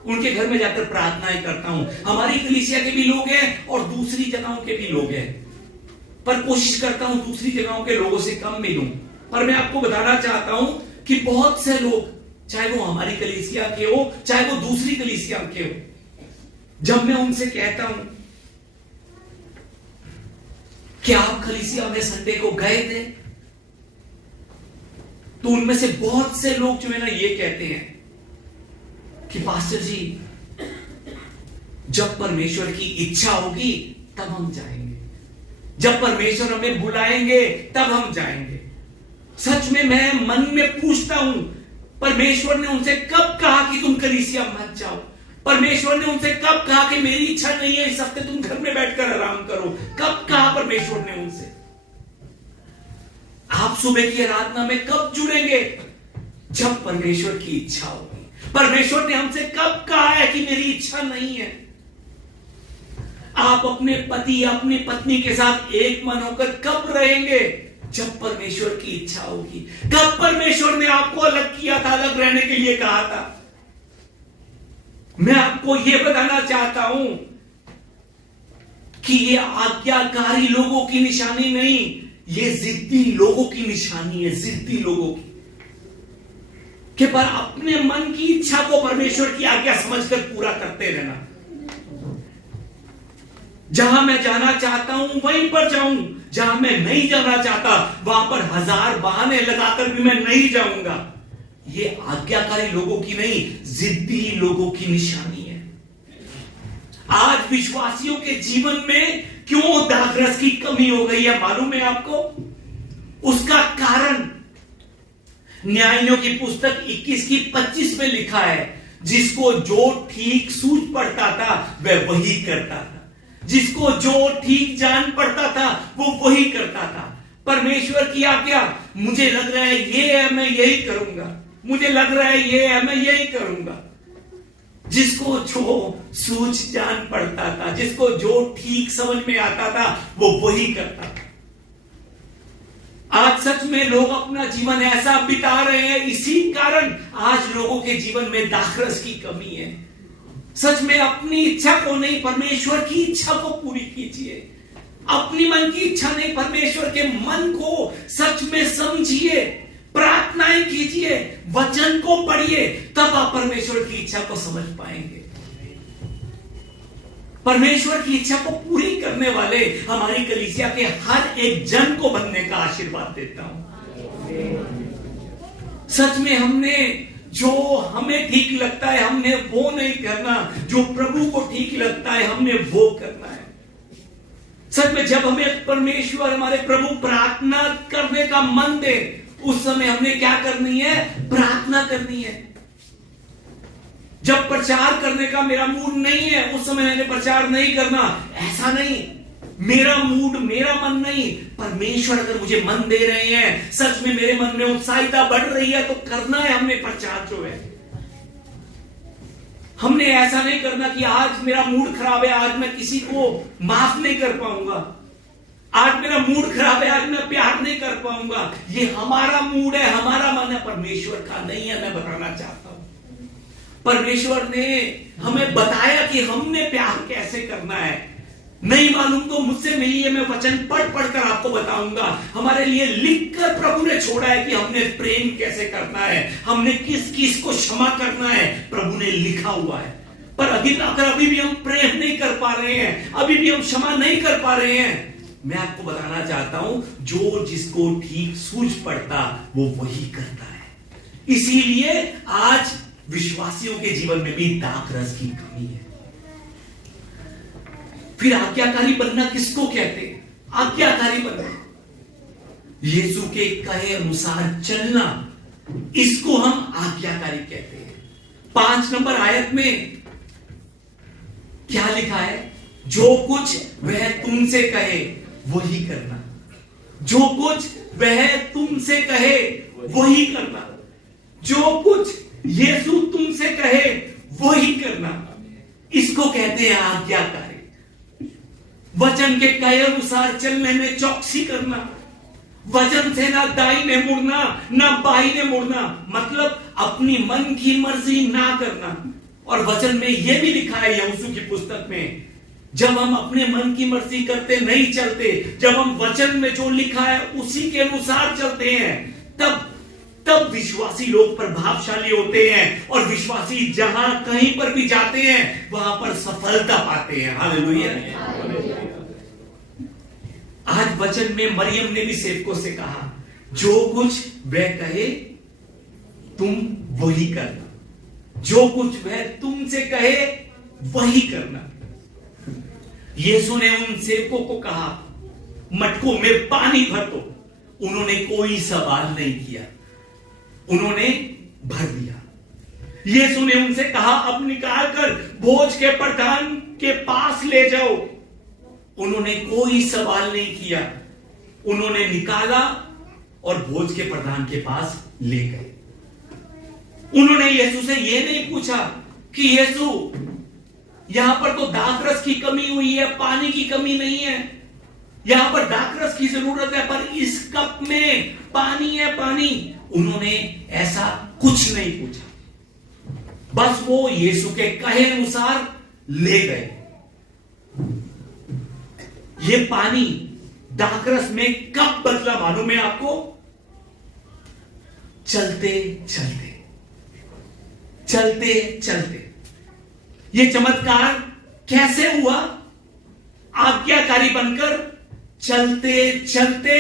उनके घर में जाकर प्रार्थनाएं करता हूं। हमारी कलीसिया के भी लोग हैं और दूसरी जगहों के भी लोग हैं, पर कोशिश करता हूं दूसरी जगहों के लोगों से कम मिलूं। पर मैं आपको बताना चाहता हूं कि बहुत से लोग, चाहे वो हमारी कलीसिया के हो चाहे वो दूसरी कलीसिया के हो, जब मैं उनसे कहता हूं कि आप कलीसिया में संडे को गए थे, तो उनमें से बहुत से लोग जो है ना ये कहते हैं कि पास्टर जी, जब परमेश्वर की इच्छा होगी तब हम जाएंगे, जब परमेश्वर हमें बुलाएंगे तब हम जाएंगे। सच में मैं मन में पूछता हूं, परमेश्वर ने उनसे कब कहा कि तुम कलीसिया मत जाओ? परमेश्वर ने उनसे कब कहा कि मेरी इच्छा नहीं है इस हफ्ते तुम घर में बैठकर आराम करो? कब कहा परमेश्वर ने उनसे? आप सुबह की आराधना में कब जुड़ेंगे? जब परमेश्वर की इच्छा होगी। परमेश्वर ने हमसे कब कहा है कि मेरी इच्छा नहीं है? आप अपने पति अपनी पत्नी के साथ एक मन होकर कब रहेंगे? जब परमेश्वर की इच्छा होगी। कब परमेश्वर ने आपको अलग किया था, अलग रहने के लिए कहा था? मैं आपको यह बताना चाहता हूं कि यह आज्ञाकारी लोगों की निशानी नहीं, यह जिद्दी लोगों की निशानी है। जिद्दी लोगों की कि पर अपने मन की इच्छा को परमेश्वर की आज्ञा समझकर पूरा करते रहना। जहां मैं जाना चाहता हूं वहीं पर जाऊं, जहां मैं नहीं जाना चाहता वहां पर 1000 बहाने लगाकर भी मैं नहीं जाऊंगा। ये आज्ञाकारी लोगों की नहीं, जिद्दी लोगों की निशानी है। आज विश्वासियों के जीवन में क्यों दाखरस की कमी हो गई है मालूम है आपको? उसका कारण न्यायियों की पुस्तक 21 की 25 में लिखा है, जिसको जो ठीक सूझ पड़ता था वह वही करता था, जिसको जो ठीक जान पड़ता था वो वही करता था। परमेश्वर की आज्ञा, मुझे लग रहा है ये है मैं यही करूंगा, मुझे लग रहा है ये है मैं यही करूंगा। जिसको जो सूझ जान पड़ता था, जिसको जो ठीक समझ में आता था वो वही करता था। आज सच में लोग अपना जीवन ऐसा बिता रहे हैं, इसी कारण आज लोगों के जीवन में दाखरस की कमी है। सच में अपनी इच्छा को नहीं, परमेश्वर की इच्छा को पूरी कीजिए। अपनी मन की इच्छा नहीं, परमेश्वर के मन को सच में समझिए, प्रार्थनाएं कीजिए, वचन को पढ़िए, तब आप परमेश्वर की इच्छा को समझ पाएंगे। परमेश्वर की इच्छा को पूरी करने वाले हमारी कलीसिया के हर एक जन को बनने का आशीर्वाद देता हूं। सच में हमने जो हमें ठीक लगता है हमने वो नहीं करना, जो प्रभु को ठीक लगता है हमने वो करना है। सच में जब हमें परमेश्वर हमारे प्रभु प्रार्थना करने का मन दे, उस समय हमने क्या करनी है? प्रार्थना करनी है। जब प्रचार करने का मेरा मूड नहीं है, उस समय मैंने प्रचार नहीं करना, ऐसा नहीं। मेरा मूड, मेरा मन नहीं, परमेश्वर अगर मुझे मन दे रहे हैं, सच में मेरे मन में उत्साहिता बढ़ रही है, तो करना है हमने प्रचार जो है। हमने ऐसा नहीं करना कि आज मेरा मूड खराब है, आज मैं किसी को माफ नहीं कर पाऊंगा, आज मेरा मूड खराब है, आज मैं प्यार नहीं कर पाऊंगा। ये हमारा मूड है, हमारा मन है, परमेश्वर का नहीं है। मैं बताना चाहता हूं, परमेश्वर ने हमें बताया कि हमने प्यार कैसे करना है। नहीं मालूम तो मुझसे मिलिए, मैं वचन पढ़ पढ़कर आपको बताऊंगा। हमारे लिए लिखकर प्रभु ने छोड़ा है कि हमने प्रेम कैसे करना है, हमने किस किस को क्षमा करना है, प्रभु ने लिखा हुआ है। पर अभी भी हम प्रेम नहीं कर पा रहे हैं, अभी भी हम क्षमा नहीं कर पा रहे हैं। मैं आपको बताना चाहता हूं, जो जिसको ठीक सूझ पड़ता वो वही करता है। इसीलिए आज विश्वासियों के जीवन में भी दाख रस की कमी है। फिर आज्ञाकारी बनना किसको कहते हैं? आज्ञाकारी बनना, यीशु के कहे अनुसार चलना, इसको हम आज्ञाकारी कहते हैं। 5 नंबर आयत में क्या लिखा है? जो कुछ वह तुमसे कहे वही करना। जो कुछ वह तुमसे कहे वही करना। जो कुछ यीशु तुमसे कहे वही करना, इसको कहते हैं आज्ञाकारी। वचन के कहे अनुसार चलने में चौकसी करना, वचन से ना दाहिने मुड़ना ना बाहिने मुड़ना, मतलब अपनी मन की मर्जी ना करना। और वचन में यह भी लिखा है यहोशू की पुस्तक में, जब हम अपने मन की मर्जी करते नहीं चलते, जब हम वचन में जो लिखा है उसी के अनुसार चलते हैं, तब विश्वासी लोग प्रभावशाली होते हैं। और विश्वासी जहां कहीं पर भी जाते हैं वहां पर सफलता पाते हैं। हालेलुया। आज वचन में मरियम ने भी सेवकों से कहा, जो कुछ वह कहे तुम वही करना। जो कुछ वह तुमसे कहे वही करना। यीशु ने उन सेवकों को कहा, मटकों में पानी भर दो। उन्होंने कोई सवाल नहीं किया, उन्होंने भर दिया। यीशु ने उनसे कहा, अब निकाल कर भोज के प्रधान के पास ले जाओ। उन्होंने कोई सवाल नहीं किया, उन्होंने निकाला और भोज के प्रधान के पास ले गए। उन्होंने यीशु से यह नहीं पूछा कि यीशु यहां पर तो दाखरस की कमी हुई है, पानी की कमी नहीं है, यहां पर दाखरस की जरूरत है, पर इस कप में पानी है, पानी। उन्होंने ऐसा कुछ नहीं पूछा, बस वो यीशु के कहे अनुसार ले गए। ये पानी दाखरस में कब बदला मालूम है आपको? चलते चलते चलते चलते। ये चमत्कार कैसे हुआ? आज्ञाकारी बनकर चलते चलते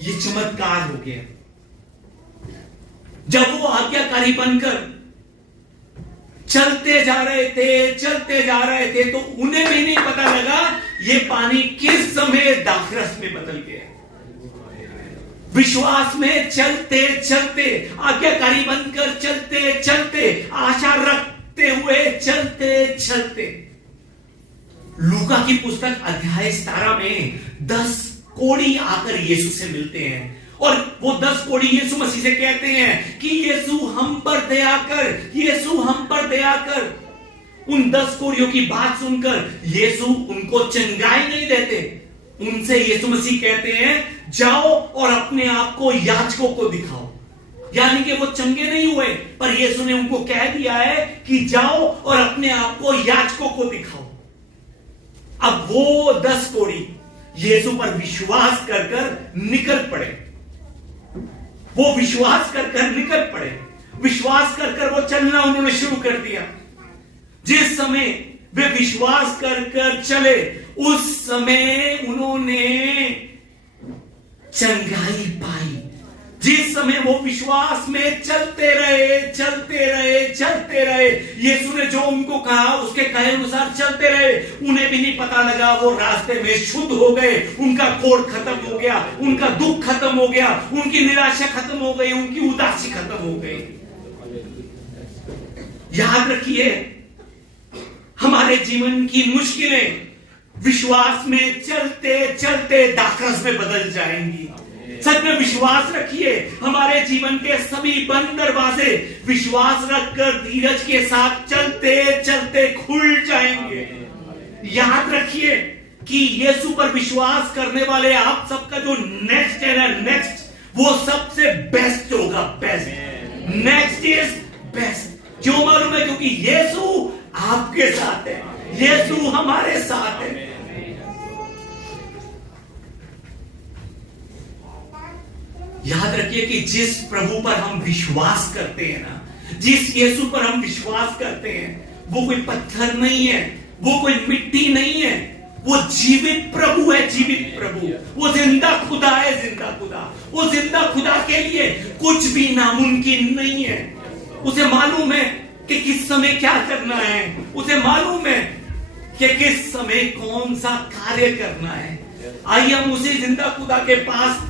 ये चमत्कार हो गया। जब वो आज्ञाकारी बनकर चलते जा रहे थे तो उन्हें भी नहीं पता लगा ये पानी किस समय दाखरस में बदल गया। विश्वास में चलते चलते, आज्ञाकारी बनकर चलते चलते, आशा रखते हुए चलते चलते। लूका की पुस्तक अध्याय 17 में 10 कोढ़ी आकर यीशु से मिलते हैं और वो 10 कोढ़ी यीशु मसीह से कहते हैं कि यीशु हम पर दया कर, यीशु हम पर दया कर। उन 10 कोढ़ियों की बात सुनकर यीशु उनको चंगाई नहीं देते। उनसे यीशु मसीह कहते हैं, जाओ और अपने आप को याजकों को दिखाओ। यानी कि वो चंगे नहीं हुए, पर यीशु ने उनको कह दिया है कि जाओ और अपने आप को याजकों को दिखाओ। अब वो 10 कोढ़ी यीशु पर विश्वास कर कर निकल पड़े। वो विश्वास कर कर निकल पड़े, विश्वास कर कर वो चलना उन्होंने शुरू कर दिया। जिस समय वे विश्वास कर कर चले, उस समय उन्होंने चंगाई पाई। जिस समय वो विश्वास में चलते रहे, यीशु ने जो उनको कहा उसके कहे अनुसार चलते रहे। उन्हें भी नहीं पता लगा, वो रास्ते में शुद्ध हो गए, उनका कोढ़ खत्म हो गया, उनका दुख खत्म हो गया, उनकी निराशा खत्म हो गई, उनकी उदासी खत्म हो गई। याद रखिए, हमारे जीवन की मुश्किलें विश्वास में चलते दाखरस में बदल जाएंगी। सच में विश्वास रखिए, हमारे जीवन के सभी बंद दरवाजे विश्वास रखकर धीरज के साथ चलते खुल जाएंगे। याद रखिए कि यीशु पर विश्वास करने वाले आप सबका जो नेक्स्ट है ना, वो सबसे बेस्ट होगा। Best, next is best. क्यों मालूम है? क्योंकि यीशु आपके साथ है, यीशु हमारे साथ है। याद रखिए कि जिस प्रभु पर हम विश्वास करते हैं ना, जिस यीशु पर हम विश्वास करते हैं, वो कोई पत्थर नहीं है, वो कोई मिट्टी नहीं है, वो जीवित प्रभु है, जीवित प्रभु। वो जिंदा खुदा है, जिंदा खुदा। वो जिंदा खुदा के लिए कुछ भी नामुमकिन नहीं है। उसे मालूम है कि किस समय क्या करना है, उसे मालूम है कि किस समय कौन सा कार्य करना है। आइए हम उसी जिंदा खुदा के पास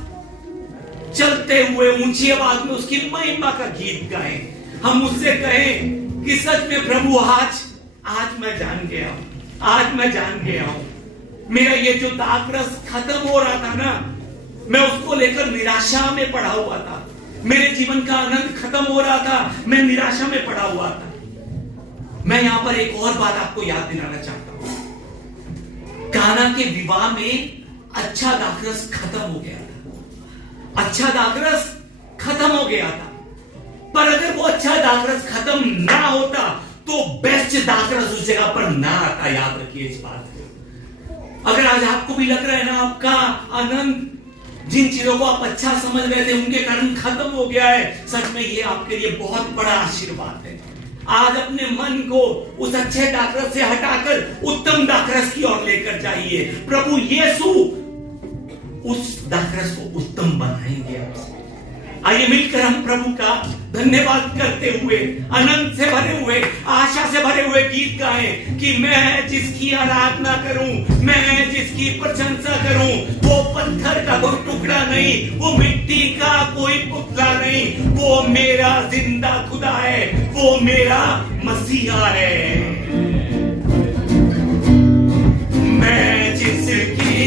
चलते हुए ऊंची आवाज में उसकी महिमा का गीत गाएं। हम उससे कहें कि सच में प्रभु आज मैं जान गया हूं, आज मैं जान गया हूं। मेरा ये जो दाखरस खत्म हो रहा था ना, मैं उसको लेकर निराशा में पड़ा हुआ था। मेरे जीवन का आनंद खत्म हो रहा था, मैं निराशा में पड़ा हुआ था। मैं यहां पर एक और बात आपको याद दिलाना चाहता हूं। काना के विवाह में अच्छा दाखरस खत्म हो गया था, अच्छा दाखरस खत्म हो गया था। पर अगर वो अच्छा दाखरस खत्म ना होता तो बेस्ट दाखरस उस जगह पर ना आता। याद रखिए इस बात को। अगर आज आपको भी लग रहा है ना, आपका आनंद, जिन चीजों को आप अच्छा समझ रहे थे उनके कारण खत्म हो गया है, सच में ये आपके लिए बहुत बड़ा आशीर्वाद है। आज अपने मन को उस अच्छे दाखरस से हटाकर उत्तम दाखरस की ओर लेकर जाइए। प्रभु यीशु उस दाखरस को उत्तम बनाएंगे। आइए मिलकर हम प्रभु का धन्यवाद करते हुए, आनंद से भरे हुए, आशा से भरे हुए गीत गाएं कि मैं जिसकी आराधना करूं, मैं जिसकी प्रशंसा करूं, वो पत्थर का कोई टुकड़ा नहीं, वो मिट्टी का कोई पुतला नहीं, वो मेरा जिंदा खुदा है, वो मेरा मसीहा है। मैं जिसकी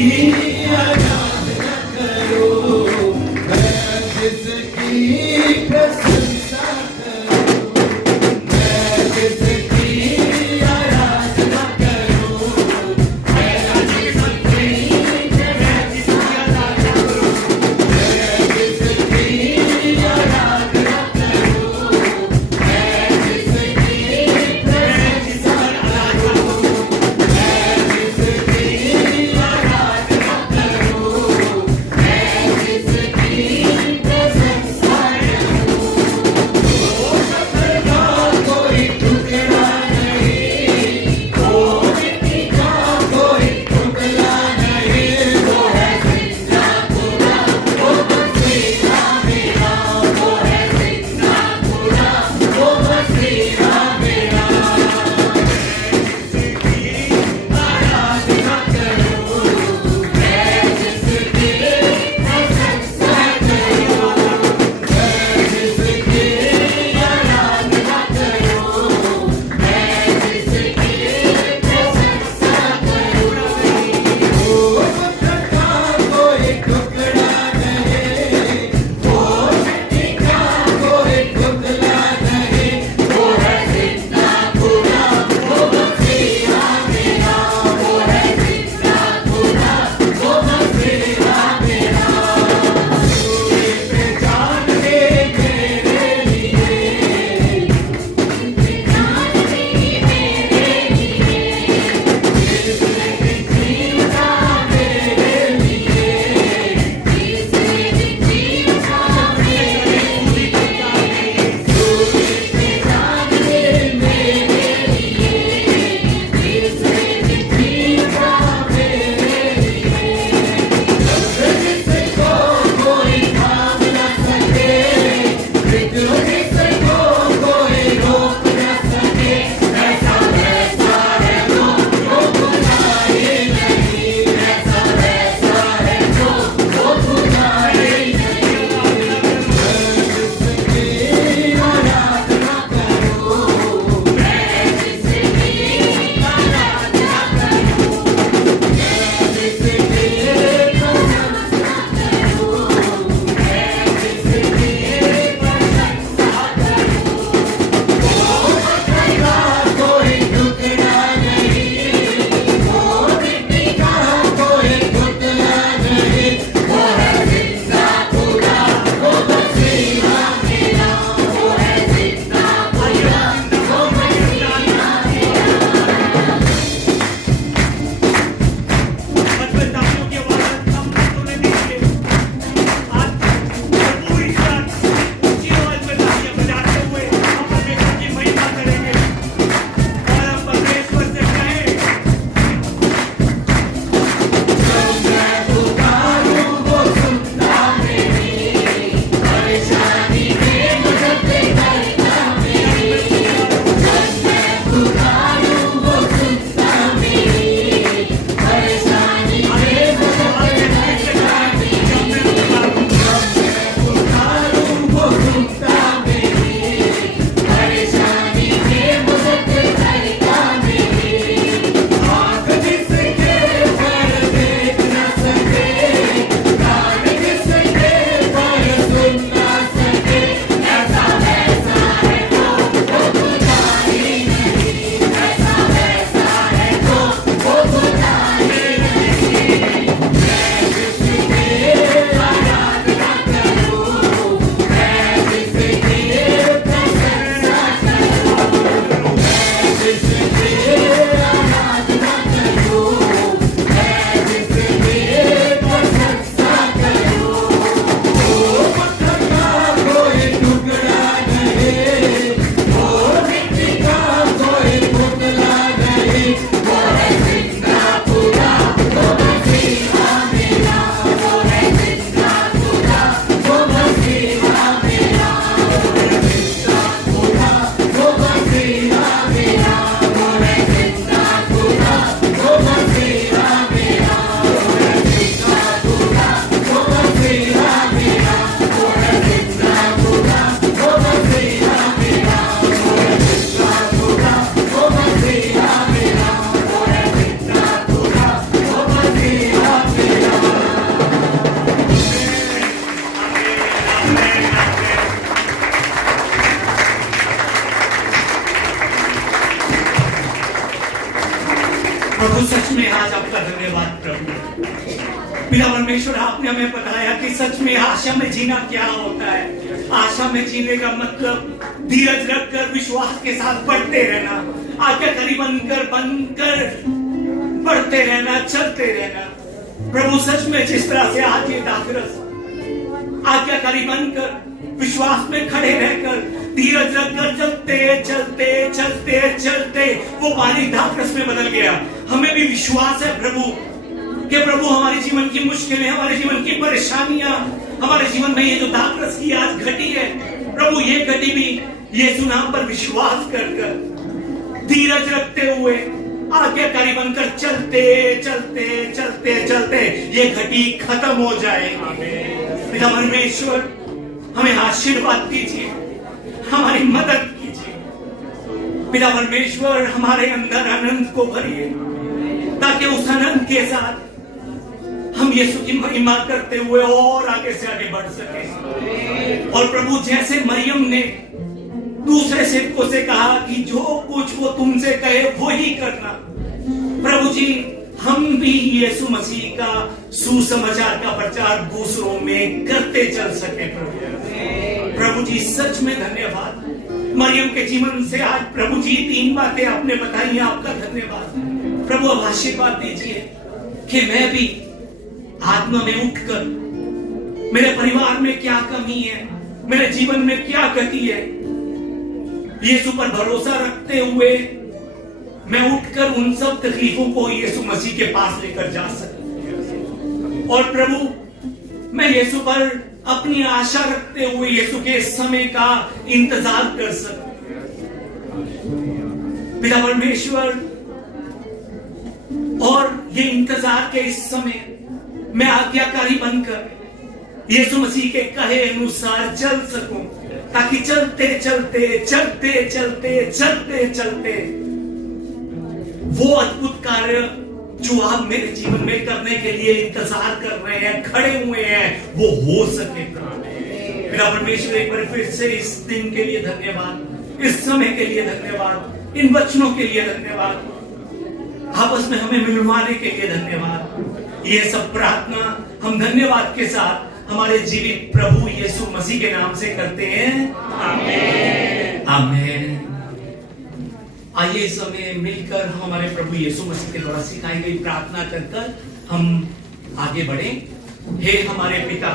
प्रभु सच में आज आपका धन्यवाद प्रभु। पिता परमेश्वर, आपने हमें बताया कि सच में आशा में जीना क्या होता है। आशा में जीने का मतलब धीरज रखकर विश्वास के साथ बढ़ते रहना, आज्ञाकारी बनकर बढ़ते रहना, चलते रहना। प्रभु सच में जिस तरह से आज ये दाखरस आज्ञाकारी बनकर विश्वास में खड़े रहकर धीरज रखकर चलते चलते चलते चलते वो पानी दाखरस में बदल गया। हमें भी विश्वास है प्रभु कि प्रभु हमारे जीवन की मुश्किलें, हमारे जीवन की परेशानियां, हमारे जीवन में ये जो दाखरस की आज घटी है प्रभु, ये घटी भी यीशु नाम पर विश्वास कर धीरज रखते हुए आज्ञाकारी बनकर चलते चलते चलते चलते ये घटी खत्म हो जाएगी। पिता परमेश्वर, हमें आशीर्वाद कीजिए, हमारी मदद कीजिए। पिता परमेश्वर, हमारे अंदर आनंद को भरिए ताकि उस आनंद के साथ हम यीशु की महिमा करते हुए और आगे से आगे बढ़ सके। और प्रभु, जैसे मरियम ने दूसरे सेवकों से कहा कि जो कुछ वो तुमसे कहे वो ही करना, प्रभु जी हम भी यीशु मसीह का सुसमाचार का प्रचार दूसरों में करते चल सके। प्रभु जी सच में धन्यवाद। मरियम के जीवन से आज प्रभु जी 3 बातें आपने बताई, आपका धन्यवाद। प्रभु अब आशीर्वाद दीजिए कि मैं भी आत्मा में उठकर, मेरे परिवार में क्या कमी है, मेरे जीवन में क्या गति है, यीशु पर भरोसा रखते हुए मैं उठकर उन सब तकलीफों को यीशु मसीह के पास लेकर जा सकूं। और प्रभु, मैं यीशु पर अपनी आशा रखते हुए यीशु के समय का इंतजार कर सकूं। पिता परमेश्वर, और ये इंतजार के इस समय मैं आज्ञाकारी बनकर यीशु मसीह के कहे अनुसार चल सकूं, ताकि चलते चलते चलते चलते चलते चलते वो अद्भुत कार्य जो आप मेरे जीवन में करने के लिए इंतजार कर रहे हैं, खड़े हुए हैं, वो हो सके। पिता परमेश्वर, एक बार फिर से इस दिन के लिए धन्यवाद, इस समय के लिए धन्यवाद, इन वचनों के लिए धन्यवाद, आपस में हमें मिलवाने के लिए धन्यवाद। ये सब प्रार्थना हम धन्यवाद के साथ हमारे जीवित प्रभु यीशु मसीह के नाम से करते हैं, आमीन आमीन। आइए इस समय मिलकर हमारे प्रभु यीशु मसीह के द्वारा सिखाई गई प्रार्थना कर हम आगे बढ़े। हे हमारे पिता,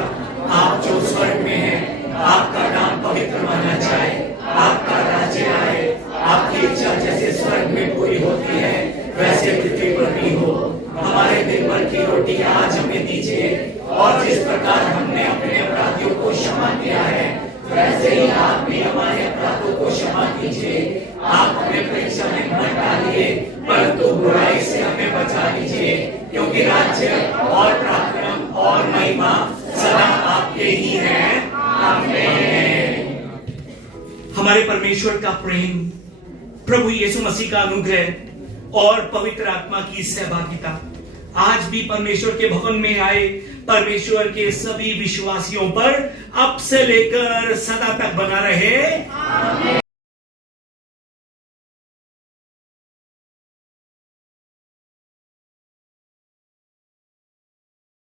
आप जो स्वर्ग में हैं, आपका नाम पवित्र माना जाए, आपका राज्य आए, आपकी इच्छा जैसे स्वर्ग में पूरी होती है वैसे पृथ्वी पर भी हो। हमारे दिन भर की रोटी आज हमें दीजिए, और जिस प्रकार हमने अपने अपराधियों को क्षमा किया है वैसे ही आप भी हमारे अपराधों को क्षमा कीजिए। आप हमें परीक्षा में मत डालिए, परंतु बुराई से हमें बचा लीजिए, क्योंकि राज्य और पराक्रम और महिमा सदा आपके ही है, आमीन। हमारे परमेश्वर का प्रेम, प्रभु यीशु मसीह का अनुग्रह और पवित्र आत्मा की सहभागिता आज भी परमेश्वर के भवन में आए परमेश्वर के सभी विश्वासियों पर अब से लेकर सदा तक बना रहे, आमीन।